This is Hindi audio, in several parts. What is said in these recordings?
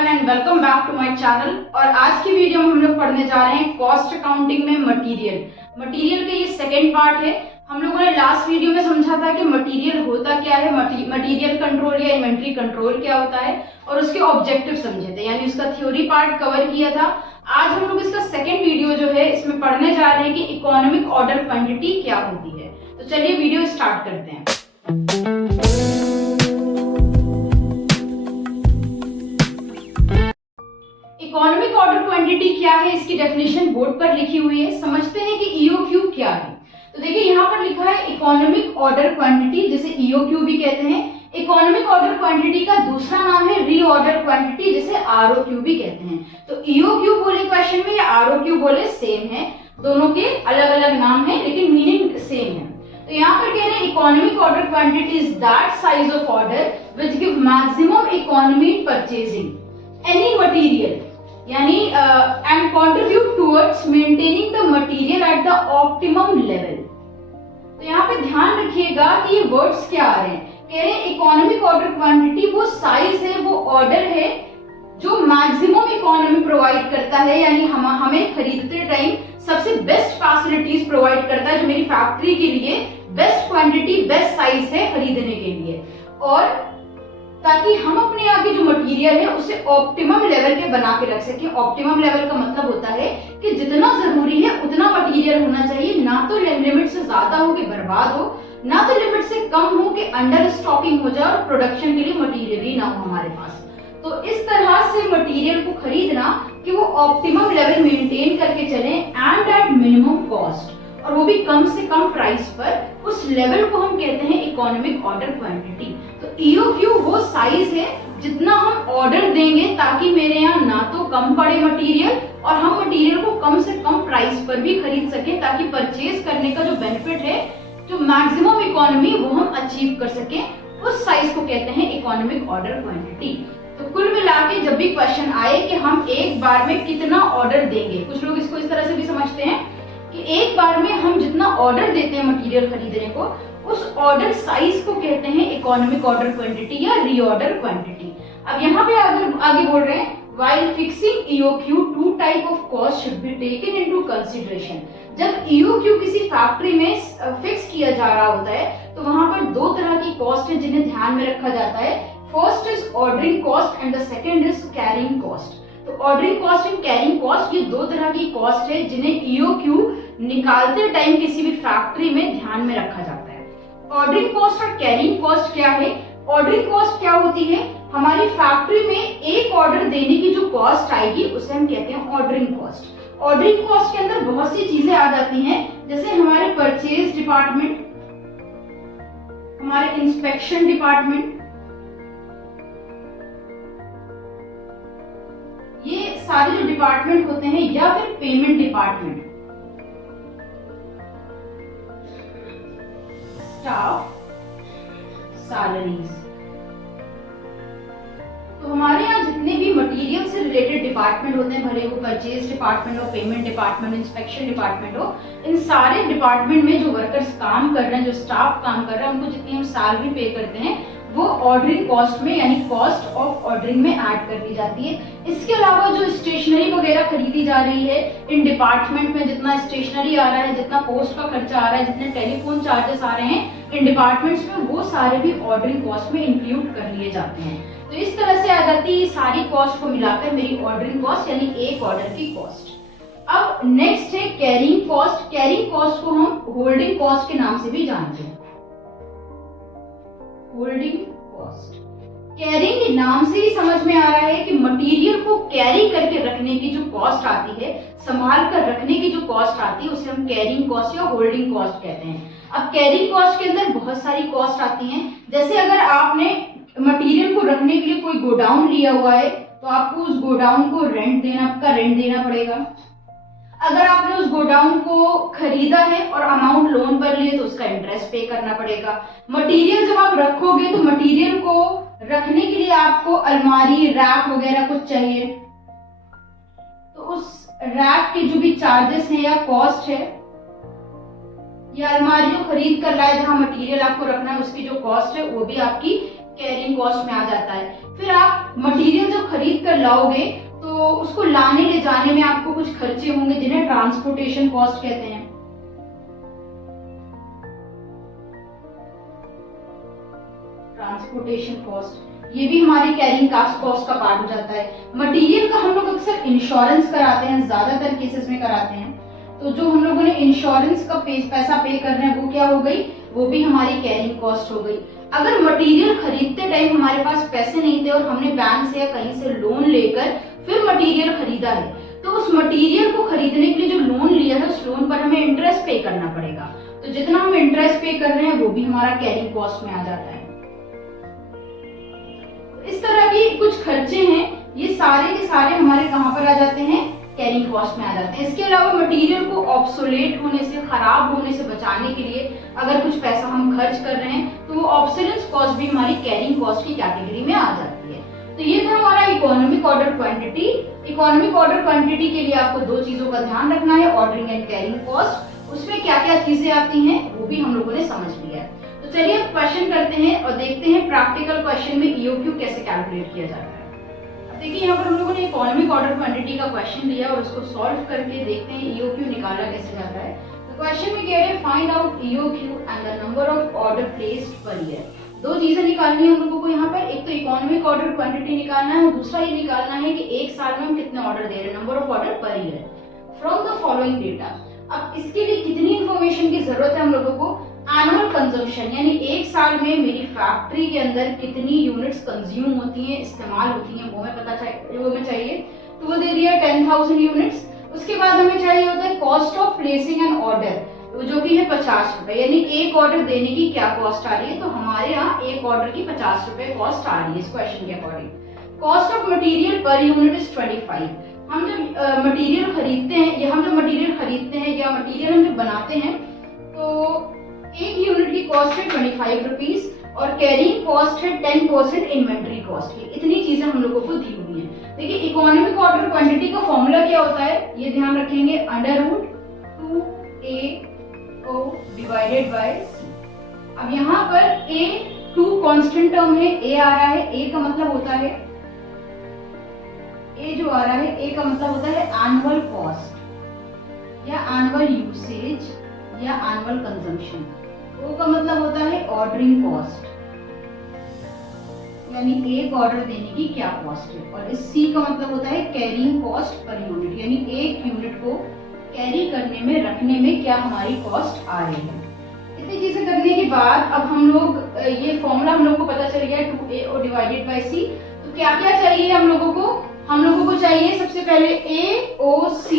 Everyone and welcome back to my channel. और आज की वीडियो में हम लोग पढ़ने जा रहे हैं कॉस्ट अकाउंटिंग में मटेरियल के ये सेकेंड पार्ट है। हम लोगों ने लास्ट वीडियो में समझा था कि मटेरियल होता क्या है, मटेरियल कंट्रोल या इन्वेंट्री कंट्रोल क्या होता है और उसके ऑब्जेक्टिव समझे थे, यानी उसका थ्योरी पार्ट कवर किया था। आज हम लोग इसका सेकेंड वीडियो जो है इसमें पढ़ने जा रहे हैं कि इकोनॉमिक ऑर्डर क्वांटिटी क्या होती है। तो चलिए वीडियो स्टार्ट करते हैं। इकोनॉमिक ऑर्डर क्वांटिटी क्या है, इसकी डेफिनेशन बोर्ड पर लिखी हुई है। समझते हैं कि ईओक्यू क्या है। तो देखिए यहाँ पर लिखा है इकोनॉमिक ऑर्डर क्वांटिटी, जिसे ईओक्यू भी कहते हैं। इकोनॉमिक ऑर्डर क्वांटिटी का दूसरा नाम है रीऑर्डर क्वांटिटी, जिसे आरओक्यू भी कहते हैं। तो ईओक्यू बोले क्वेश्चन में या आरओक्यू बोले सेम है, दोनों के अलग अलग नाम है लेकिन मीनिंग सेम है। तो यहाँ पर कह रहे हैं economic order quantity is that size of order which give maximum economy in purchasing any material, यानी and contribute towards maintaining the material at the optimum level. तो यहाँ पे ध्यान रखिएगा कि ये वर्ड्स क्या आ रहे हैं। कह रहे हैं इकोनॉमिक ऑर्डर क्वांटिटी वो साइज है, वो ऑर्डर है जो मैक्सिमम इकोनॉमी प्रोवाइड करता है, यानी हमें खरीदते टाइम सबसे बेस्ट फैसिलिटीज प्रोवाइड करता है, जो मेरी फैक्ट्री के लिए बेस्ट क्वांटिटी बेस्ट साइज है खरीदने के लिए, और ताकि हम अपने आगे जो मटेरियल है उसे ऑप्टिमम लेवल पे बना के रख सके। ऑप्टिमम लेवल का मतलब होता है कि जितना जरूरी है उतना मटेरियल होना चाहिए, ना तो लिमिट से ज्यादा हो कि बर्बाद हो, ना तो लिमिट से कम हो कि अंडर स्टॉकिंग हो जाए और प्रोडक्शन के लिए मटेरियल ही ना हो हमारे पास। तो इस तरह से मटेरियल को खरीदना कि वो ऑप्टिमम लेवल मेंटेन करके चले एंड एट मिनिमम कॉस्ट, और वो भी कम से कम प्राइस पर, उस लेवल को हम कहते हैं इकोनॉमिक ऑर्डर क्वांटिटी। तो ईओक्यू वो साइज है जितना हम ऑर्डर देंगे ताकि मेरे यहाँ ना तो कम पड़े मटेरियल और हम मटेरियल को कम से कम प्राइस पर भी खरीद सके, ताकि परचेज करने का जो बेनिफिट है, जो मैक्सिमम इकोनॉमी, वो हम अचीव कर सके। उस साइज को कहते हैं इकोनॉमिक ऑर्डर क्वांटिटी। तो कुल मिला के जब भी क्वेश्चन आए कि हम एक बार में कितना ऑर्डर देंगे, कुछ लोग इसको इस तरह से भी समझते हैं कि एक बार में हम जितना ऑर्डर देते हैं मटेरियल खरीदने को, उस ऑर्डर साइज को कहते हैं इकोनॉमिक ऑर्डर क्वांटिटी या रीऑर्डर क्वांटिटी। अब यहाँ पे आगे बोल रहे हैं while fixing EOQ two type of cost should be taken into consideration. जब ईओक्यू किसी फैक्ट्री में फिक्स किया जा रहा होता है तो वहां पर दो तरह की कॉस्ट है जिन्हें ध्यान में रखा जाता है। First is ordering cost and the second is carrying cost. तो ordering cost and carrying cost, ये दो तरह की कॉस्ट है जिन्हें ईओक्यू निकालते टाइम किसी भी फैक्ट्री में ध्यान में रखा जाता है। ऑर्डरिंग कॉस्ट और कैरिंग कॉस्ट क्या है? ऑर्डरिंग कॉस्ट क्या होती है? हमारी फैक्ट्री में एक ऑर्डर देने की जो कॉस्ट आएगी उसे हम कहते हैं ऑर्डरिंग कॉस्ट। ऑर्डरिंग कॉस्ट के अंदर बहुत सी चीजें आ जाती हैं, जैसे हमारे परचेज डिपार्टमेंट, हमारे इंस्पेक्शन डिपार्टमेंट, ये सारे जो डिपार्टमेंट होते हैं, या फिर पेमेंट डिपार्टमेंट, स्टाफ, सैलरीज। तो हमारे यहाँ जितने भी मटेरियल से रिलेटेड डिपार्टमेंट होते हैं, भले वो परचेज डिपार्टमेंट हो, पेमेंट डिपार्टमेंट, इंस्पेक्शन डिपार्टमेंट हो, इन सारे डिपार्टमेंट में जो वर्कर्स काम कर रहे हैं, जो स्टाफ काम कर रहे हैं, उनको जितनी हम सैलरी पे करते हैं वो ऑर्डरिंग कॉस्ट में, यानी कॉस्ट ऑफ ऑर्डरिंग में ऐड कर दी जाती है। इसके अलावा जो स्टेशनरी वगैरह खरीदी जा रही है इन डिपार्टमेंट में, जितना स्टेशनरी आ रहा है, जितना पोस्ट का खर्चा आ रहा है, जितने टेलीफोन चार्जेस आ रहे हैं इन डिपार्टमेंट्स में, वो सारे भी ऑर्डरिंग कॉस्ट में इंक्लूड कर लिए जाते हैं। तो इस तरह से आ जाती है सारी कॉस्ट को मिलाकर मेरी ऑर्डरिंग कॉस्ट, यानी एक ऑर्डर की कॉस्ट। अब नेक्स्ट है कैरिंग कॉस्ट। कैरिंग कॉस्ट को हम होल्डिंग कॉस्ट के नाम से भी जानते हैं। होल्डिंग कॉस्ट, कैरिंग नाम से ही समझ में आ रहा है कि मटेरियल को कैरी करके रखने की जो कॉस्ट आती है, संभाल कर रखने की जो कॉस्ट आती है, उसे हम कैरिंग कॉस्ट या होल्डिंग कॉस्ट कहते हैं। अब कैरिंग कॉस्ट के अंदर बहुत सारी कॉस्ट आती हैं, जैसे अगर आपने मटेरियल को रखने के लिए कोई गोडाउन लिया हुआ है तो आपको उस गोडाउन को रेंट देना पड़ेगा। अगर आपने उस गोडाउन को खरीदा है और अमाउंट लोन पर लिए तो उसका इंटरेस्ट पे करना पड़ेगा। मटेरियल जब आप रखोगे तो मटेरियल को रखने के लिए आपको अलमारी, रैक वगैरह कुछ चाहिए, तो उस रैक के जो भी चार्जेस हैं या कॉस्ट है, या अलमारी जो खरीद कर लाए जहां मटेरियल आपको रखना है उसकी जो कॉस्ट है, वो भी आपकी कैरिंग कॉस्ट में आ जाता है। फिर आप मटेरियल जब खरीद कर लाओगे तो उसको लाने ले जाने में आपको कुछ खर्चे होंगे जिन्हें ट्रांसपोर्टेशन कॉस्ट कहते हैं। ट्रांसपोर्टेशन कॉस्ट ये भी हमारी कैरिंग कॉस्ट का पार्ट हो जाता है। मटेरियल का हम लोग अक्सर इंश्योरेंस कराते हैं, ज्यादातर केसेस में कराते हैं। तो जो हम लोगों ने इंश्योरेंस का पैसा पे कर रहे हैं वो क्या हो गई, वो भी हमारी कैरिंग कॉस्ट हो गई। अगर मटेरियल खरीदते टाइम हमारे पास पैसे नहीं थे और हमने बैंक से या कहीं से लोन लेकर फिर मटेरियल खरीदा है, तो उस मटेरियल को खरीदने के लिए जो लोन लिया है उस लोन पर हमें इंटरेस्ट पे करना पड़ेगा। तो जितना हम इंटरेस्ट पे कर रहे हैं वो भी हमारा कैरिंग कॉस्ट में आ जाता है। इस तरह की कुछ खर्चे हैं, ये सारे के सारे हमारे कहां पर आ जाते हैं, कैरिंग कॉस्ट में आ जाते हैं। इसके अलावा मटेरियल को ऑब्सोलेट होने से, खराब होने से बचाने के लिए अगर कुछ पैसा हम खर्च कर रहे हैं तो वो ऑब्सोलेंस कॉस्ट भी हमारी कैरिंग कॉस्ट की कैटेगरी में आ जाती है। तो ये था हमारा economic order quantity. Economic order quantity के लिए आपको दो चीजों का ध्यान रखना है, ऑर्डरिंग एंड कैरिंग कॉस्ट। उसमें क्या क्या चीजें आती हैं वो भी हम लोगों ने समझ लिया है। तो चलिए अब क्वेश्चन करते हैं और देखते हैं प्रैक्टिकल क्वेश्चन में ईओक्यू कैसे कैलकुलेट किया जाता है। देखिए यहाँ पर हम लोगों ने इकोनॉमिक ऑर्डर क्वांटिटी का क्वेश्चन दिया और उसको सॉल्व करके देखते हैं ईओक्यू निकाला कैसे जाता है। तो क्वेश्चन में कह रहे हैं find out EOQ and the number of order placed per year. दो चीजें निकालनी है हम लोगों को यहाँ पर, एक तो इकोनॉमिक ऑर्डर क्वांटिटी निकालना है और दूसरा ये निकालना है कि एक साल में हम कितने ऑर्डर दे रहे हैं, number of order per year from the following data. अब इसके लिए कितनी इंफॉर्मेशन की जरूरत है हम लोगों को, एनुअल कंजम्पशन यानी एक साल में मेरी फैक्ट्री के अंदर कितनी यूनिट्स कंज्यूम होती हैं, इस्तेमाल होती हैं, वो हमें चाहिए। तो वो दे दिया 10,000 यूनिट्स। उसके बाद हमें चाहिए होता है cost of placing an order, जो कि है 50 रुपए, यानी एक ऑर्डर देने की क्या कॉस्ट आ रही है। तो हमारे यहाँ एक ऑर्डर की 50 रुपए कॉस्ट आ रही है इस क्वेश्चन के according. Cost of material per unit is 25। हम जब मटेरियल खरीदते हैं या हम मटेरियल हम जब बनाते हैं तो एक यूनिट की कॉस्ट है 25 रुपीज और कैरिंग कॉस्ट है 10% इन्वेंट्री कॉस्ट की। इतनी चीजें हम लोगों को दी हुई है। देखिए इकोनॉमिक ऑर्डर क्वांटिटी का फॉर्मूला क्या होता है ये ध्यान रखेंगे, √2AO डिवाइडेड बाय C। अब यहाँ पर A 2 कांस्टेंट टर्म है, A आ रहा है, A का मतलब होता है A जो आ रहा है A का मतलब होता है एनुअल कॉस्ट या एनुअल यूसेज या एनुअल कंजम्पशन। O का मतलब होता है ऑर्डरिंग कॉस्ट, यानी एक ऑर्डर देने की क्या कॉस्ट है। और इस C का मतलब होता है कैरिंग कॉस्ट पर यूनिट, यानी एक यूनिट को कैरी करने में, रखने में क्या हमारी कॉस्ट आ रही है। इतनी चीजें करने के बाद अब हम लोग ये फॉर्मूला हम लोग को पता चल गया 2AO डिवाइडेड बाय C। तो क्या क्या चाहिए हम लोगों को चाहिए सबसे पहले AOC।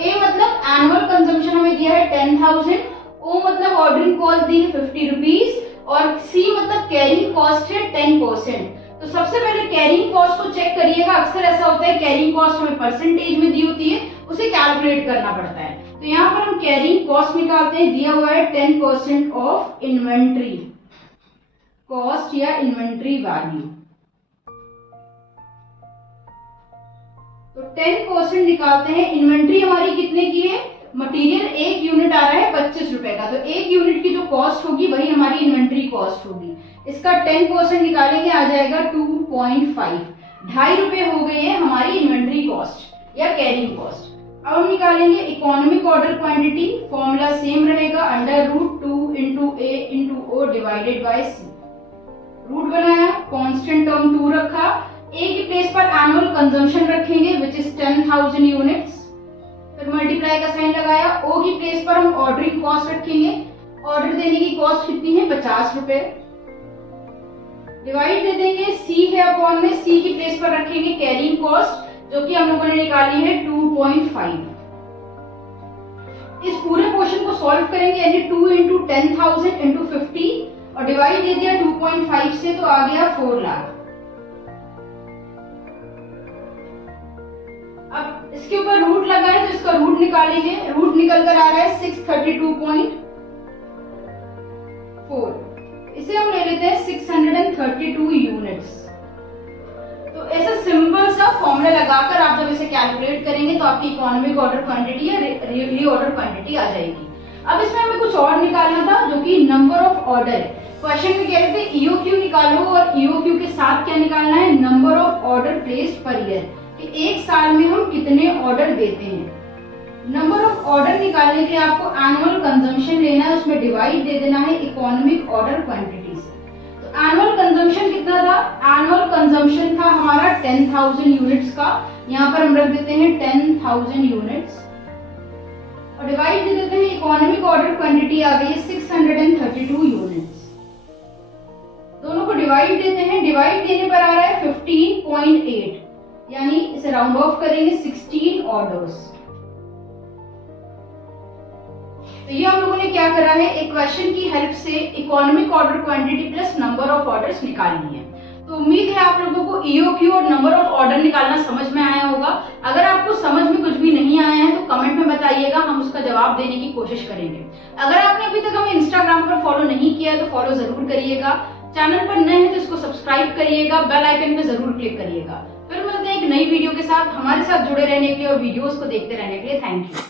A मतलब एनुअल कंजम्पशन हमें दिया है 10,000, O मतलब ऑर्डरिंग कॉस्ट दी है 50 रुपीज और C मतलब कैरिंग कॉस्ट है 10%। तो सबसे पहले कैरिंग कॉस्ट को चेक करिएगा। अक्सर ऐसा होता है कैरिंग कॉस्ट हमें परसेंटेज में दी होती है, उसे कैलकुलेट करना पड़ता है। तो यहाँ पर हम कैरिंग कॉस्ट निकालते हैं, दिया हुआ है 10% ऑफ इन्वेंट्री कॉस्ट या इन्वेंट्री वैल्यू। तो 10% निकालते हैं। इन्वेंट्री हमारी कितने की है, मटेरियल एक यूनिट आ रहा है 25 रुपए का, तो एक यूनिट की जो कॉस्ट होगी वही हमारी इन्वेंट्री कॉस्ट होगी। इसका 10% निकालेंगे, आ जाएगा 2.5, 2.5 रुपए हो गए हैं हमारी इन्वेंट्री कॉस्ट या कैरिंग कॉस्ट। अब हम निकालेंगे economic order quantity. Formula same रहेगा, √2 into A into O divided by C। Root बनाया, कांस्टेंट टर्म 2 रखा, A की प्लेस पर एनुअल कंजम्पशन रखेंगे विच इज 10,000 यूनिट्स, फिर मल्टीप्लाई का साइन लगाया। O की प्लेस पर हम ऑर्डरिंग कॉस्ट रखेंगे, ऑर्डर देने की कॉस्ट कितनी है 50 रुपए, डिवाइड दे देंगे C है अपॉन में, C की प्लेस पर रखेंगे कैरिंग कॉस्ट जो कि हम लोगों ने निकाली है 2.5। इस पूरे पोर्शन को सॉल्व करेंगे, यानी 2 into 10,000 into 50 और डिवाइड दे दिया 2.5 से, तो आ गया 4 लाख। अब इसके ऊपर रूट लगा है तो इसका रूट निकालेंगे, रूट निकल कर आ रहा है 632.4। इसे हम ले लेते हैं 632 यूनिट्स। तो ऐसा सिंपल सा फॉर्मूला लगाकर आप जब इसे कैलकुलेट करेंगे तो आपकी इकोनॉमिक ऑर्डर क्वांटिटी या रीऑर्डर क्वांटिटी आ जाएगी। अब इसमें हमें कुछ और निकालना था जो कि नंबर ऑफ ऑर्डर है। क्वेश्चन में कह रहे थे ईओक्यू निकालो और ईओक्यू के साथ क्या निकालना है, number of order placed per year, कि एक साल में हम कितने ऑर्डर देते हैं। नंबर ऑफ ऑर्डर निकालने के लिए आपको एनुअल कंजम्पशन लेना है, उसमें डिवाइड दे देना है इकोनॉमिक ऑर्डर क्वांटिटी से। तो एनुअल कंजम्पशन कितना था, एनुअल कंजम्पशन था हमारा 10,000 यूनिट्स का, यहाँ पर हम रख देते हैं 10,000 यूनिट्स और डिवाइड दे देते हैं इकोनॉमिक ऑर्डर क्वांटिटी आ गई है 632 यूनिट्स। दोनों को डिवाइड देते हैं, डिवाइड देने पर आ रहा है 15.8, यानी इसे राउंड ऑफ करेंगे 16 ऑर्डर्स। तो ये हम लोगों ने क्या करा है, एक क्वेश्चन की हेल्प से economic order quantity plus number of orders निकालनी है। तो उम्मीद है आप लोगों को ईओक्यू और नंबर ऑफ ऑर्डर निकालना समझ में आया होगा। अगर आपको समझ में कुछ भी नहीं आया है तो कमेंट में बताइएगा, हम उसका जवाब देने की कोशिश करेंगे। अगर आपने अभी तक हमें इंस्टाग्राम पर फॉलो नहीं किया है तो फॉलो जरूर करिएगा, चैनल पर नए हैं तो इसको सब्सक्राइब करिएगा, बेल आइकन पे जरूर क्लिक करिएगा। फिर मिलते हैं एक नई वीडियो के साथ। हमारे साथ जुड़े रहने के लिए और वीडियोस को देखते रहने के लिए थैंक यू।